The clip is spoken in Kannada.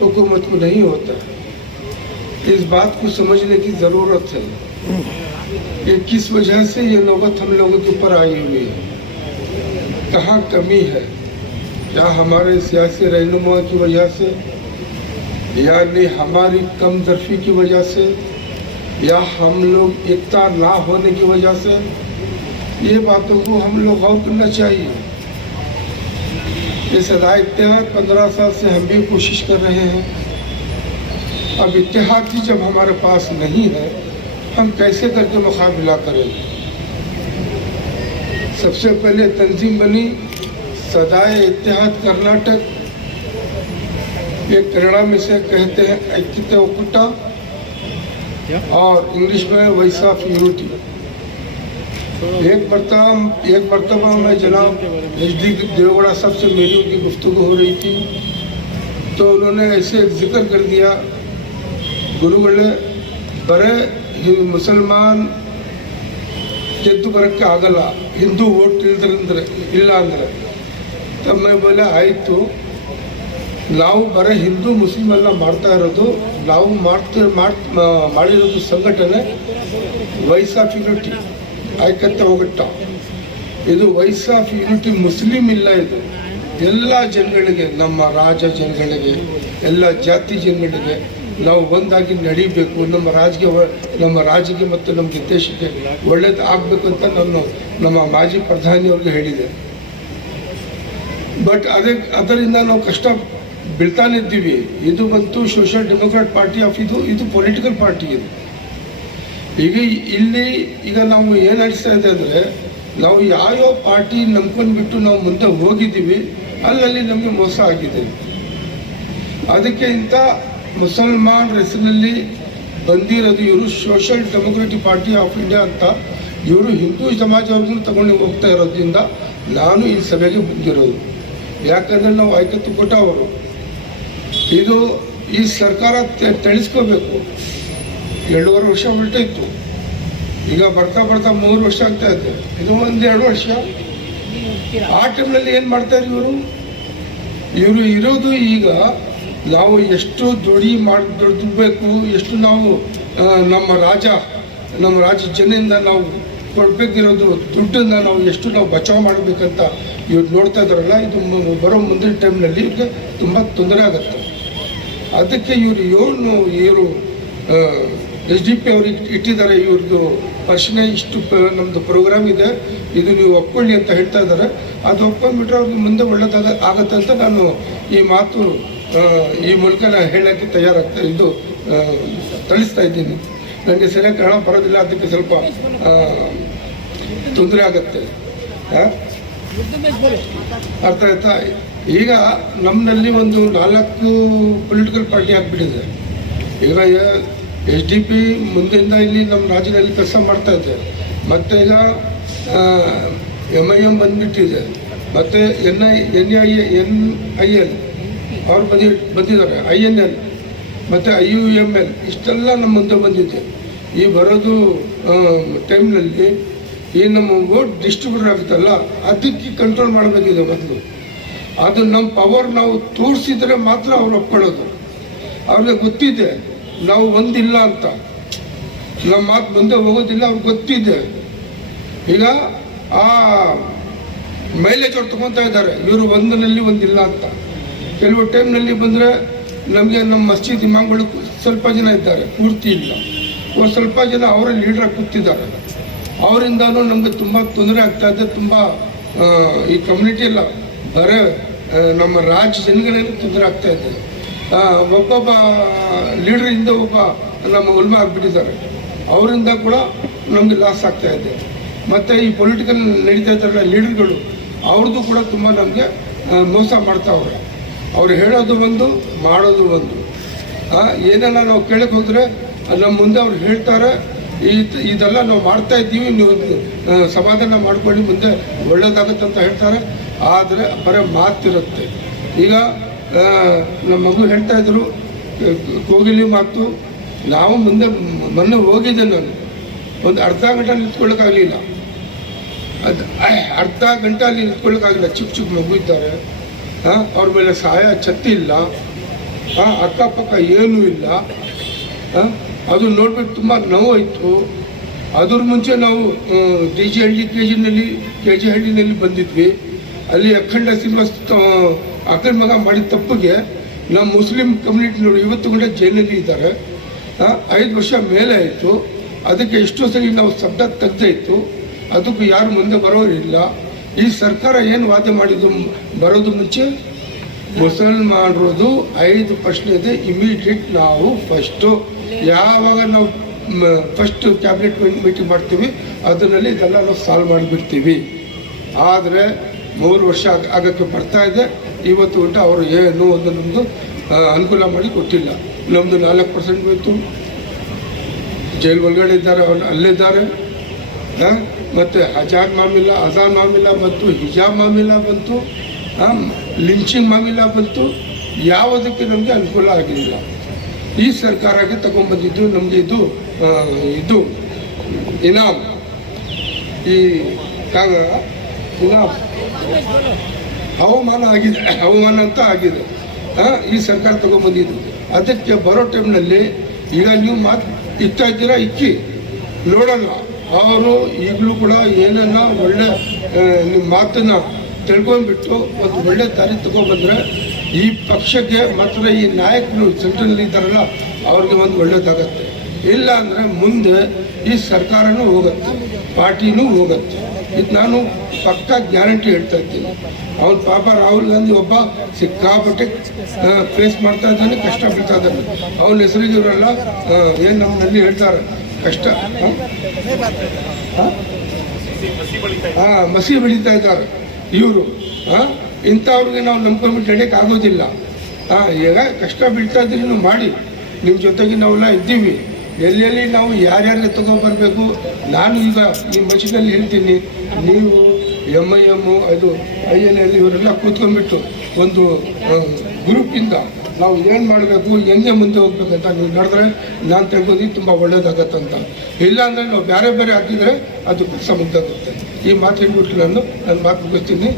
हुकूमत को नहीं होता। इस बात को समझने की ज़रूरत है। कि किस वजह से ये नौबत हम लोगों के ऊपर आई हुई है? कहाँ कमी है? क्या हमारे सियासी रहनुमा की वजह से? यानी हमारी कम दर्फी की वजह से? या हम लोग एकता ना होने की वजह से? ये बातों को हम लोग गौर करना चाहिए। ये सदा इतिहाद पंद्रह साल से हम भी कोशिश कर रहे हैं। अब इतिहाद ही जब हमारे पास नहीं है हम कैसे करके मुकाबला करेंगे सबसे पहले तंजीम बनी सदाए इतिहाद कर्नाटक। ये कन्नड़ा में से कहते हैं और इंग्लिश में वैसा ऑफ़ यूनिटी एक मरतबा एक मरतबा मैं जनाब एच डी देवगढ़ा साहब से मेरी उनकी गुफ्तु हो रही थी तो उन्होंने ऐसे एक जिक्र कर दिया ಗುರುಗಳೇ ಬರೇ ಹಿ- ಮುಸಲ್ಮಾನ್ ಗೆದ್ದು ಬರೋಕ್ಕೆ ಆಗಲ್ಲ ಹಿಂದೂ ಓಟ್ ಇಲ್ದ್ರಂದ್ರೆ ಇಲ್ಲ ಅಂದರೆ ತಮ್ಮ ಬೆಲೆ ಆಯಿತು ನಾವು ಬರೀ ಹಿಂದೂ ಮುಸ್ಲಿಂ ಎಲ್ಲ ಮಾಡ್ತಾ ಇರೋದು ನಾವು ಮಾಡ್ತಿ ಮಾಡ್ ಮಾ- ಮಾಡಿರೋದು ಸಂಘಟನೆ ವೈಸ್ ಆಫ್ ಯುನಿಟಿ ಆಯ್ಕತ್ತ ಹೋಗುತ್ತ? ಇದು ವಾಯ್ಸ್ ಆಫ್ ಯೂನಿಟಿ ಮುಸ್ಲಿಂ ಇಲ್ಲ ಇದು. ಎಲ್ಲ ಜನಗಳಿಗೆ, ನಮ್ಮ ರಾಜ ಜನಗಳಿಗೆ, ಎಲ್ಲ ಜಾತಿ ಜನಗಳಿಗೆ ನಾವು ಒಂದಾಗಿ ನಡಿಬೇಕು. ನಮ್ಮ ರಾಜಕೀಯ ನಮ್ಮ ರಾಜ್ಯಕ್ಕೆ ಮತ್ತು ನಮ್ಮ ದೇಶಕ್ಕೆ ಒಳ್ಳೇದು ಆಗಬೇಕು ಅಂತ ನಾನು ನಮ್ಮ ಮಾಜಿ ಪ್ರಧಾನಿಯವ್ರಿಗೆ ಹೇಳಿದೆ. ಬಟ್ ಅದೇ, ಅದರಿಂದ ನಾವು ಕಷ್ಟ ಬೀಳ್ತಾನೆ ಇದ್ದೀವಿ. ಇದು ಬಂತು ಸೋಷಿಯಲ್ ಡೆಮೊಕ್ರಾಟ್ ಪಾರ್ಟಿ ಆಫ್ ಇದು ಇದು ಪೊಲಿಟಿಕಲ್ ಪಾರ್ಟಿ ಇದು. ಈಗ ಇಲ್ಲಿ ಈಗ ನಾವು ಏನು ಅನಿಸ್ತಾ ಇದೆ ಅಂದರೆ, ನಾವು ಯಾವ್ಯಾವ ಪಾರ್ಟಿ ನಂಬ್ಕೊಂಡು ಬಿಟ್ಟು ನಾವು ಮುಂದೆ ಹೋಗಿದ್ದೀವಿ, ಅಲ್ಲಲ್ಲಿ ನಮಗೆ ಮೋಸ ಆಗಿದೆ. ಅದಕ್ಕೆ ಇಂಥ ಮುಸಲ್ಮಾನ್ ಹೆಸರಿನಲ್ಲಿ ಬಂದಿರೋದು ಇವರು social democratic party of India ಅಂತ. ಇವರು ಹಿಂದೂ ಸಮಾಜವ್ರನ್ನ ತಗೊಂಡು ಹೋಗ್ತಾ ಇರೋದ್ರಿಂದ ನಾನು ಈ ಸಭೆಗೆ ಬಂದಿರೋದು. ಯಾಕಂದ್ರೆ ನಾವು ಐಕತ್ತು ಕೊಟ್ಟವರು ಇದು ಈ ಸರ್ಕಾರ ತಿಳಿಸ್ಕೋಬೇಕು ಎರಡೂವರೆ ವರ್ಷ ಉಲ್ಟಿತ್ತು ಈಗ ಬರ್ತಾ ಬರ್ತಾ ಮೂರು ವರ್ಷ ಆಗ್ತಾ ಇದೆ. ಇದು ಒಂದು ಎರಡು ವರ್ಷ. ಆ ಟೈಮ್ನಲ್ಲಿ ಏನು ಮಾಡ್ತಾರೆ ಇವರು? ಇವರು ಇರೋದು ಈಗ ನಾವು ಎಷ್ಟು ದುಡಿ ಮಾಡಿ, ದುಡಿಬೇಕು, ಎಷ್ಟು ನಾವು ನಮ್ಮ ರಾಜ ನಮ್ಮ ರಾಜ ಜನದಿಂದ ನಾವು ಕೊಡ್ಬೇಕಿರೋದು ದುಡ್ಡನ್ನ ನಾವು ಎಷ್ಟು ನಾವು ಬಚಾವ್ ಮಾಡಬೇಕಂತ ಇವ್ರು ನೋಡ್ತಾ ಇದ್ದಾರಲ್ಲ, ಇದು ಬರೋ ಮುಂದಿನ ಟೈಮ್ನಲ್ಲಿ ಇವ್ರಿಗೆ ತುಂಬ ತೊಂದರೆ ಆಗುತ್ತೆ. ಅದಕ್ಕೆ ಇವರು ಏನು, ಇವರು ಎಸ್ ಡಿ ಪಿ ಅವ್ರಿಗೆ ಇಟ್ಟಿದ್ದಾರೆ ಇವ್ರದ್ದು ವರ್ಷನೇ ಇಷ್ಟು ನಮ್ಮದು ಪ್ರೋಗ್ರಾಮ್ ಇದೆ, ಇದು ನೀವು ಒಪ್ಕೊಳ್ಳಿ ಅಂತ ಹೇಳ್ತಾ ಇದ್ದಾರೆ. ಅದು ಒಪ್ಕೊಂಡ್ಬಿಟ್ರೆ ಅವ್ರಿಗೆ ಮುಂದೆ ಒಳ್ಳೆದಾಗ ಆಗತ್ತೆ ಅಂತ ನಾನು ಈ ಮಾತು ಈ ಮೂಲಕ ನಾನು ಹೇಳೋಕ್ಕೆ ತಯಾರಾಗ್ತಾ ಇದು ತಿಳಿಸ್ತಾ ಇದ್ದೀನಿ. ನನಗೆ ಸರಿಯಾಗಿ ಹಣ ಬರೋದಿಲ್ಲ ಅದಕ್ಕೆ ಸ್ವಲ್ಪ ತೊಂದರೆ ಆಗುತ್ತೆ? ಅರ್ಥ ಆಯ್ತಾ? ಈಗ ನಮ್ಮಲ್ಲಿ ಒಂದು ನಾಲ್ಕು ಪೊಲಿಟಿಕಲ್ ಪಾರ್ಟಿ ಆಗಿಬಿಟ್ಟಿದೆ. ಈಗ ಎಸ್ ಡಿ ಪಿ ಮುಂದಿಂದ ಇಲ್ಲಿ ನಮ್ಮ ರಾಜ್ಯದಲ್ಲಿ ಕೆಲಸ ಮಾಡ್ತಾ ಇದೆ ಮತ್ತೆ ಈಗ ಎಂ ಐ ಎಂ ಬಂದ್ಬಿಟ್ಟಿದೆ. ಮತ್ತು N I N I N I L ಅವ್ರು ಬಂದಿ, ಬಂದಿದ್ದಾರೆ. ಐ ಎನ್ ಎಲ್ ಮತ್ತು ಐ ಯು ಎಂ ಎಲ್ ಇಷ್ಟೆಲ್ಲ ನಮ್ಮ ಮುಂದೆ ಬಂದಿದೆ. ಈ ಬರೋದು ಟೈಮ್ನಲ್ಲಿ ಈ ನಮ್ಮ ವೋಟ್ ಡಿಸ್ಟ್ರಿಬ್ಯೂಟರ್ ಆಗುತ್ತಲ್ಲ, ಅದಕ್ಕೆ ಕಂಟ್ರೋಲ್ ಮಾಡಬೇಕಿದೆ ಮೊದಲು. ಅದು ನಮ್ಮ ಪವರ್ ನಾವು ತೋರಿಸಿದ್ರೆ ಮಾತ್ರ ಅವ್ರು ಒಪ್ಕೊಳ್ಳೋದು. ಅವ್ರಿಗೆ ಗೊತ್ತಿದೆ. ನಾವು ಒಂದಿಲ್ಲ ಅಂತ. ನಮ್ಮ ಮಾತು ಮುಂದೆ ಹೋಗೋದಿಲ್ಲ, ಅವ್ರಿಗೆ ಗೊತ್ತಿದೆ. ಈಗ ಆ ಮೈಲೇಜ್ ಅವ್ರು ತಗೊತಾ ಇದ್ದಾರೆ, ಇವರು ಒಂದರಲ್ಲಿ ಒಂದಿಲ್ಲ ಅಂತ. ಕೆಲವು ಟೈಮ್ನಲ್ಲಿ ಬಂದರೆ ನಮಗೆ ನಮ್ಮ ಮಸ್ಜಿದ್ ಇಮಾಮ್ಗಳು ಸ್ವಲ್ಪ ಜನ ಇದ್ದಾರೆ, ಪೂರ್ತಿ ಇಲ್ಲ. ಸ್ವಲ್ಪ ಜನ ಅವರ ಲೀಡರ್ ಕೂತಿದ್ದಾರೆ. ಅವರಿಂದನೂ ನಮಗೆ ತುಂಬ ತೊಂದರೆ ಆಗ್ತಾ ಇದೆ, ತುಂಬ ಈ ಕಮ್ಯುನಿಟಿ ಎಲ್ಲ ಬರೇ ನಮ್ಮ ರಾಜ್ಯ ಜನಗಳಲ್ಲಿ ತೊಂದರೆ ಆಗ್ತಾ ಇದೆ. ಒಬ್ಬೊಬ್ಬ ಲೀಡ್ರಿಂದ ಒಬ್ಬ ನಮ್ಮ ಉಲ್ಮ ಆಗಿಬಿಟ್ಟಿದ್ದಾರೆ. ಅವರಿಂದ ಕೂಡ ನಮಗೆ ಲಾಸ್ ಆಗ್ತಾ ಇದೆ. ಮತ್ತು ಈ ಪೊಲಿಟಿಕಲ್ ನಡೀತಾ ಇದ್ದಾರೆ ಲೀಡರ್ಗಳು ಅವ್ರದ್ದು ಕೂಡ ತುಂಬ ನಮಗೆ ಮೋಸ ಮಾಡ್ತಾವ್ರೆ. ಅವ್ರು ಹೇಳೋದು ಒಂದು, ಮಾಡೋದು ಒಂದು. ಏನೆಲ್ಲ ನಾವು ಕೇಳಕ್ಕೆ ಹೋದರೆ, ನಮ್ಮ ಮುಂದೆ ಅವ್ರು ಹೇಳ್ತಾರೆ, ಈ ಇದೆಲ್ಲ ನಾವು ಮಾಡ್ತಾ ಇದ್ದೀವಿ, ನೀವು ಸಮಾಧಾನ ಮಾಡ್ಕೊಳ್ಳಿ, ಮುಂದೆ ಒಳ್ಳೇದಾಗುತ್ತೆ ಅಂತ ಹೇಳ್ತಾರೆ. ಆದರೆ ಬರೀ ಮಾತಿರುತ್ತೆ. ಈಗ ನಮ್ಮ ಮಗು ಹೇಳ್ತಾ ಇದ್ರು ಕೋಗಿಲಿ ಮಾತು, ನಾವು ಮುಂದೆ ಮೊನ್ನೆ ಹೋಗಿದ್ದೆ ನಾನು. ಒಂದು ಅರ್ಧ ಗಂಟೆ ನಿಂತ್ಕೊಳ್ಳೋಕ್ಕಾಗಲಿಲ್ಲ. ಅದು ಅರ್ಧ ಗಂಟೆ ಅಲ್ಲಿ ನಿಂತ್ಕೊಳ್ಳೋಕ್ಕಾಗಲಿಲ್ಲ. ಚಿಕ್ಕ ಚಿಕ್ಕ ಮಗು ಇದ್ದಾರೆ. ಹಾಂ ಅವ್ರ ಮೇಲೆ ಸಹಾಯ ಇಲ್ಲ. ಹಾಂ ಅಕ್ಕಪಕ್ಕ ಏನೂ ಇಲ್ಲ. ಹಾಂ ಅದು ನೋಡ್ಬಿಟ್ಟು ತುಂಬ ನೋವಾಯಿತು. ಅದ್ರ ಮುಂಚೆ ನಾವು ಡಿ ಜಿ ಹಳ್ಳಿ ಕೆ ಜಿನಲ್ಲಿ, ಕೆ ಜಿ ಹಳ್ಳಿನಲ್ಲಿ ಬಂದಿದ್ವಿ. ಅಲ್ಲಿ ಅಖಂಡ ಶ್ರೀನಿವಾಸ್ ಅಕ್ಕನ ಮಗ ಮಾಡಿದ ತಪ್ಪಿಗೆ ನಮ್ಮ ಮುಸ್ಲಿಂ ಕಮ್ಯುನಿಟಿನವರು ಇವತ್ತು ಕೂಡ ಜೈಲಲ್ಲಿ ಇದ್ದಾರೆ. ಐದು ವರ್ಷ ಮೇಲೆ ಆಯಿತು. ಅದಕ್ಕೆ ಎಷ್ಟೋ ಸರಿ ನಾವು ಶಬ್ದ ಇತ್ತು. ಅದಕ್ಕೂ ಯಾರು ಮುಂದೆ ಬರೋರಿಲ್ಲ. ಈ ಸರ್ಕಾರ ಏನು ವಾದ ಮಾಡಿದ್ದು ಬರೋದು ಮುಂಚೆ? ಮುಸಲ್ಮಾನರದು ಐದು ಪ್ರಶ್ನೆ ಇದೆ ಇಮಿಡಿಯೇಟ್ ನಾವು ಫಸ್ಟು ಯಾವಾಗ ನಾವು ಫಸ್ಟ್ ಕ್ಯಾಬಿನೆಟ್ ಮೀಟಿಂಗ್ ಮಾಡ್ತೀವಿ, ಅದರಲ್ಲಿ ಇದೆಲ್ಲ ನಾವು ಸಾಲ್ವ್ ಮಾಡಿಬಿಡ್ತೀವಿ. ಆದರೆ ಮೂರು ವರ್ಷ ಆಗಕ್ಕೆ ಬರ್ತಾ ಇದೆ. ಇವತ್ತು ಉಂಟು ಅವರು ಏನು ಒಂದು ನಮ್ಮದು ಅನುಕೂಲ ಮಾಡಿ ಕೊಟ್ಟಿಲ್ಲ. ನಮ್ಮದು ನಾಲ್ಕು ಪರ್ಸೆಂಟ್ ಬಿತ್ತು ಜೈಲ್ ಒಳಗಡೆ ಇದ್ದಾರೆ ಅವ್ರು ಅಲ್ಲಿದ್ದಾರೆ. ಮತ್ತು ಹಜಾರ್ ಮಾಮಿಲ ಅಜಾನ್ ಮಾಮಿಲ ಬಂತು ಹಿಜಾಬ್ ಮಾಮಿಲ ಬಂತು. ಲಿಂಚಿಂಗ್ ಮಾಮಿಲ ಬಂತು. ಯಾವುದಕ್ಕೆ ನಮಗೆ ಅನುಕೂಲ ಆಗಲಿಲ್ಲ ಈ ಸರ್ಕಾರಕ್ಕೆ ತಗೊಂಡ್ಬಂದಿದ್ದು ನಮಗೆ ಇದು ಇದು, ಇನಾಮ್. ಈ, ಕಾಗ, ಇನಾಮ್. ಹವಾಮಾನ ಆಗಿದೆ, ಹವಾಮಾನ ಅಂತ ಆಗಿದೆ. ಈ ಸರ್ಕಾರ ತಗೊಂಡ್ಬಂದಿದ್ದು ಅದಕ್ಕೆ ಬರೋ ಟೈಮ್ನಲ್ಲಿ ಈಗ ನೀವು ಮಾತು ಇಷ್ಟ ಇದ್ದೀರಾ? ಇಕ್ಕಿ. ನೋಡೋಣ ಅವರು ಈಗಲೂ ಕೂಡ ಏನನ್ನ ಒಳ್ಳೆ ನಿಮ್ಮ ಮಾತನ್ನ ತಿಳ್ಕೊಂಡ್ಬಿಟ್ಟು ಒಂದು ಒಳ್ಳೆ ದಾರಿ ತಗೊಂಡ್ಬಂದ್ರೆ ಈ ಪಕ್ಷಕ್ಕೆ ಮಾತ್ರ ಈ ನಾಯಕರು ಸೆಂಟ್ರಲ್ ಇದ್ದಾರಲ್ಲ, ಅವ್ರಿಗೆ ಒಂದು ಒಳ್ಳೇದಾಗತ್ತೆ. ಇಲ್ಲ ಅಂದರೆ ಮುಂದೆ ಈ ಸರ್ಕಾರನೂ ಹೋಗುತ್ತೆ, ಪಾರ್ಟಿನೂ ಹೋಗುತ್ತೆ. ಇದು ನಾನು ಪಕ್ಕ ಗ್ಯಾರಂಟಿ ಹೇಳ್ತಾ ಇದ್ದೀನಿ ಅವ್ನು ಪಾಪ ರಾಹುಲ್ ಗಾಂಧಿ ಒಬ್ಬ ಸಿಕ್ಕಾಪಟ್ಟೆ ಫೇಸ್ ಮಾಡ್ತಾ ಇದ್ದಾನೆ ಕಷ್ಟ ಬೀಳ್ತಾ ಇದ್ದಾನೆ. ಅವ್ನ ಹೆಸರಿಗೆ ಇವರೆಲ್ಲ ಏನು ನಮ್ಮಲ್ಲಿ ಹೇಳ್ತಾರೆ, ಕಷ್ಟ ಹಾಂ ಮಸಿ ಬೆಳೀತಾ ಇದ್ದಾರೆ, ಇವರು ಹಾಂ ಇಂಥವ್ರಿಗೆ ನಾವು ನಂಬ್ಕೊಂಡ್ಬಿಟ್ಟು ನಡೆಯಕ್ಕೆ ಆಗೋದಿಲ್ಲ. ಹಾಂ ಈಗ ಕಷ್ಟ ಬೀಳ್ತಾ ಇದ್ರಿ ಮಾಡಿ. ನಿಮ್ಮ ಜೊತೆಗೆ ನಾವೆಲ್ಲ ಇದ್ದೀವಿ. ಎಲ್ಲೆಲ್ಲಿ ನಾವು ಯಾರ್ಯಾರಿಗೆ ತಗೊಂಡ್ಬರ್ಬೇಕು, ನಾನು ಈಗ ಈ ಮಚ್ಚಿನಲ್ಲಿ ಹೇಳ್ತೀನಿ, ನೀವು ಎಂ ಐ ಎಮ್ಮು ಅದು ಐ ಎನ್ ಎಲ್ ಇವರೆಲ್ಲ ಕೂತ್ಕೊಂಡ್ಬಿಟ್ಟು ಒಂದು ಗ್ರೂಪಿಂದ ನಾವು ಏನು ಮಾಡಬೇಕು ಎಂದೇ ಮುಂದೆ ಹೋಗ್ಬೇಕಂತ ನೀವು ನಡೆದ್ರೆ ನಾನು ತೆಗೆದು ತುಂಬ ಒಳ್ಳೇದಾಗತ್ತಂತ ಇಲ್ಲಾಂದರೆ ನಾವು ಬೇರೆ ಬೇರೆ ಹಾಕಿದರೆ ಅದು ಕೆಲಸ ಮುಗ್ದಾಗುತ್ತೆ. ಈ ಮಾತು ಹೇಳ್ಬಿಟ್ಟು ನಾನು, ನನ್ನ ಮಾತು ಮುಗಿಸ್ತೀನಿ.